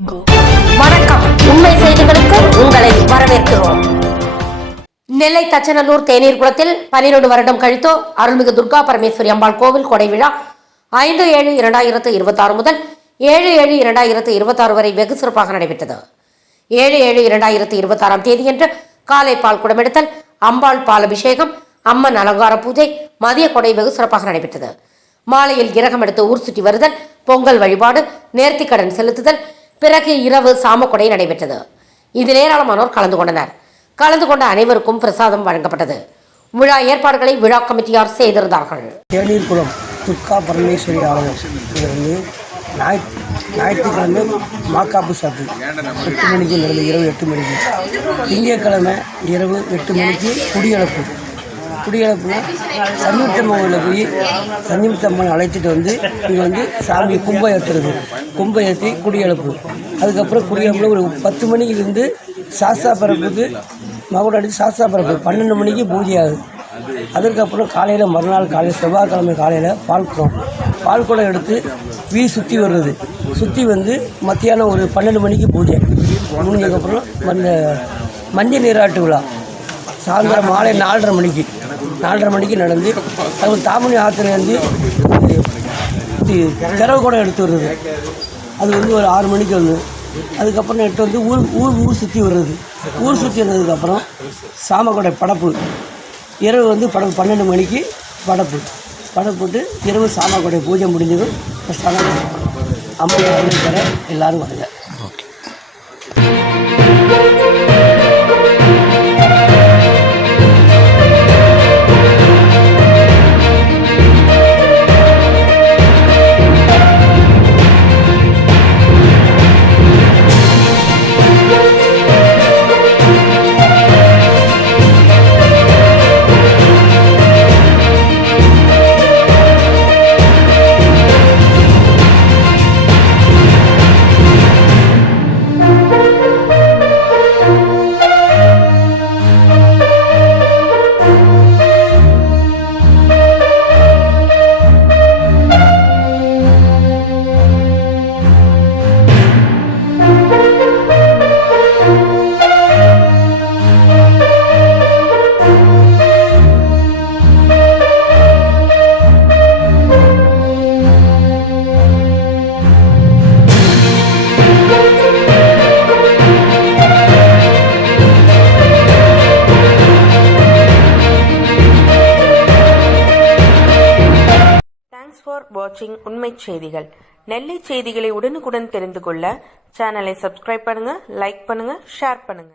வணக்கம். உண்மை செய்திகளுக்கு உங்களை வரவேற்கிறோம். நெல்லை தச்சநல்லூர் தேநீர் குளத்தில் 12 வருடம் கழித்து அருள்மிகு துர்கா பரமேஸ்வரி அம்பாள் கோவில் கொடை விழா 5/7/2026 முதல் 7/7/2026 வரை வெகு சிறப்பாக நடைபெற்றது. 7/7/2026 தேதியன்று காலை பால் குடமெடுத்தல், அம்பாள் பால் அபிஷேகம், அம்மன் அலங்கார பூஜை, மதிய கொடை வெகு சிறப்பாக நடைபெற்றது. மாலையில் கிரகம் எடுத்து ஊர் சுற்றி வருதல், பொங்கல் வழிபாடு, நேர்த்திக்கடன் செலுத்துதல், பிறகு இரவு சாமக்கொடை நடைபெற்றது. இதில் ஏராளமானோர் கலந்து கொண்டனர். கலந்து கொண்ட அனைவருக்கும் பிரசாதம் வழங்கப்பட்டது. விழா ஏற்பாடுகளை விழா கமிட்டியார் செய்திருந்தார்கள். தேநீர் குளம் துர்கா பரமேஸ்வரி ஆலயம் இதிலிருந்து ஞாயிற்றுக்கிழமை மாக்காப்பு சாப்பு 8 மணிக்கு நடந்து இரவு 8 மணிக்கு, திங்கட்கிழமை இரவு 8 மணிக்கு குடியளப்புனா சன்னிமித்தம்மனில் போய் சன்னிமித்தம்மன் அழைச்சிட்டு வந்து இங்கே வந்து சாமி கும்பம் ஏற்றுறது, கும்பம் ஏற்றி குடியளப்பு. அதுக்கப்புறம் குடியளப்புல ஒரு 10 மணிக்கிலிருந்து சாஸ்தா பரப்புக்கு மகுடம் அடித்து சாஸ்தா பரப்பு 12 மணிக்கு பூஜை ஆகுது. அதுக்கப்புறம் காலையில் மறுநாள் காலையில் செவ்வாய்க்கிழமை காலையில் பால்குடம் எடுத்து வீடு சுற்றி வர்றது, சுற்றி வந்து மத்தியானம் ஒரு 12 மணிக்கு பூஜை முடிஞ்சதுக்கப்புறம் மஞ்சள் நீராட்டு விழா சாயந்தரம் மாலை 4:30 மணிக்கு நடந்து அது தாமணி ஆற்றுலேருந்து திறவு கூட எடுத்து வருது. அது வந்து ஒரு 6 மணிக்கு வந்து அதுக்கப்புறம் எடுத்து வந்து ஊர் சுற்றி வர்றது. ஊர் சுற்றி வந்ததுக்கப்புறம் சாமக்கொடை படப்பு இரவு வந்து 12 மணிக்கு படப்புட்டு இரவு சாமக்கொடை பூஜை முடிஞ்சதும் அம்மா தர எல்லோரும் வருங்க. For watching உண்மை செய்திகள். நெல்லை செய்திகளை உடனுக்குடன் தெரிந்து கொள்ள சேனலை சப்ஸ்கிரைப் பண்ணுங்க, லைக் பண்ணுங்க, ஷேர் பண்ணுங்க.